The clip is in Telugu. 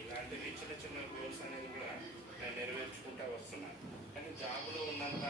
ఇలాంటివి చిన్న చిన్న గోల్స్ అనేది కూడా నేను నెరవేర్చుకుంటూ వస్తున్నాను. కానీ జాబ్లో ఉన్నంత